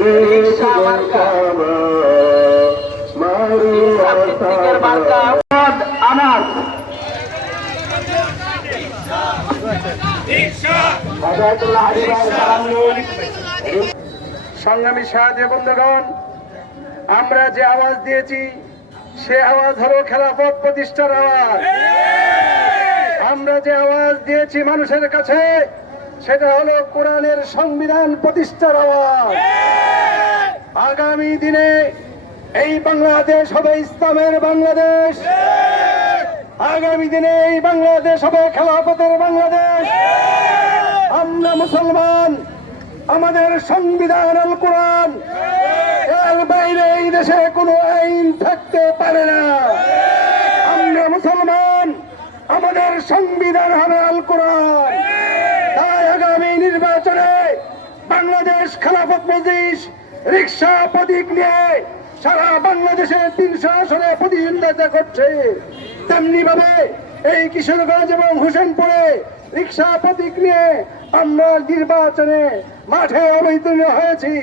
রিকশা মার্কা রিকশা ভিত্তিকের মার্কা আনাস সংগ্রামী সাথী বন্ধুগণ, আমরা যে আওয়াজ দিয়েছি সে আওয়াজ হলো খেলাফত প্রতিষ্ঠার আওয়াজ। আমরা যে আওয়াজ দিয়েছি মানুষের কাছে সেটা হলো কোরআনের সংবিধান প্রতিষ্ঠার আওয়াজ। আগামী দিনে এই বাংলাদেশ হবে ইসলামের বাংলাদেশ। আগামী দিনে এই বাংলাদেশ হবে খেলাফতের বাংলাদেশ। আমরা মুসলমান, আমাদের সংবিধান আল কোরআন, এর বাইরে এই দেশে কোনো আইন থাকতে পারে না। আমরা মুসলমান, আমাদের সংবিধান হবে আল কোরআন। তাই আগামী নির্বাচনে বাংলাদেশ খেলাফত মজলিস রিকশা প্রতীক নিয়ে সারা বাংলাদেশে 300 আসনে প্রতিদ্বন্দ্বিতা করছে। তেমনি ভাবে এই কিশোরগঞ্জ এবং হোসেনপুরে রিকশা প্রতীক নিয়ে আমরা নির্বাচনে মাঠে অবতীর্ণ হয়েছি।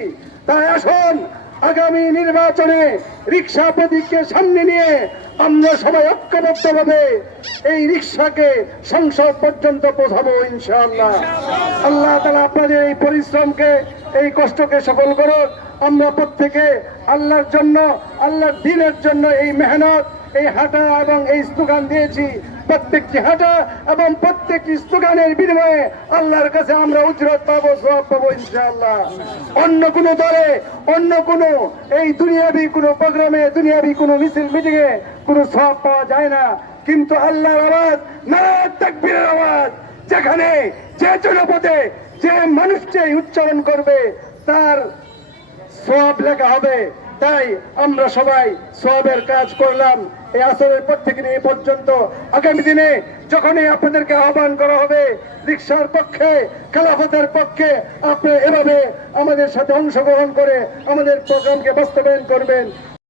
তাই আসুন আগামী নির্বাচনে রিকশা প্রতীককে সামনে নিয়ে আমরা সবাই ঐক্যবদ্ধভাবে এই রিকশাকে সংসদ পর্যন্ত পৌঁছাবো ইনশাআল্লাহ। আল্লাহ তাআলা আপনাদের এই পরিশ্রমকে, এই কষ্টকে সফল করুন। আমরা প্রত্যেকে আল্লাহর জন্য, আল্লাহর দ্বীনের জন্য এই মেহনত, এই হাঁটা এবং এই স্লোগান দিয়েছি। প্রত্যেকটি হাঁটা এবং প্রত্যেকটি স্লোগানের বিনিময়ে আল্লাহর কাছে আমরা উজরত পাবো, সওয়াব পাবো ইনশাআল্লাহ। অন্য কোনো দলে, অন্য কোনো এই দুনিয়াবি কোনো প্রোগ্রামে, দুনিয়াবি কোনো মিছিল মিটিংয়ে কোনো সওয়াব পাওয়া যায় না। কিন্তু আল্লাহর আওয়াজ, নারায়ে তাকবীরের আওয়াজ, যেখানে যে জনপদে যে মানুষকে উচ্চারণ করবে তার সওয়াব লেখা হবে। তাই আমরা সবাই সওয়াবের কাজ করলাম এই আসরের পর থেকে এই পর্যন্ত। আগামী দিনে যখনই আপনাদেরকে আহ্বান করা হবে রিকশার পক্ষে, খেলাফতের পক্ষে, আপনি এভাবে আমাদের সাথে অংশগ্রহণ করে আমাদের প্রোগ্রামকে বাস্তবায়ন করবেন।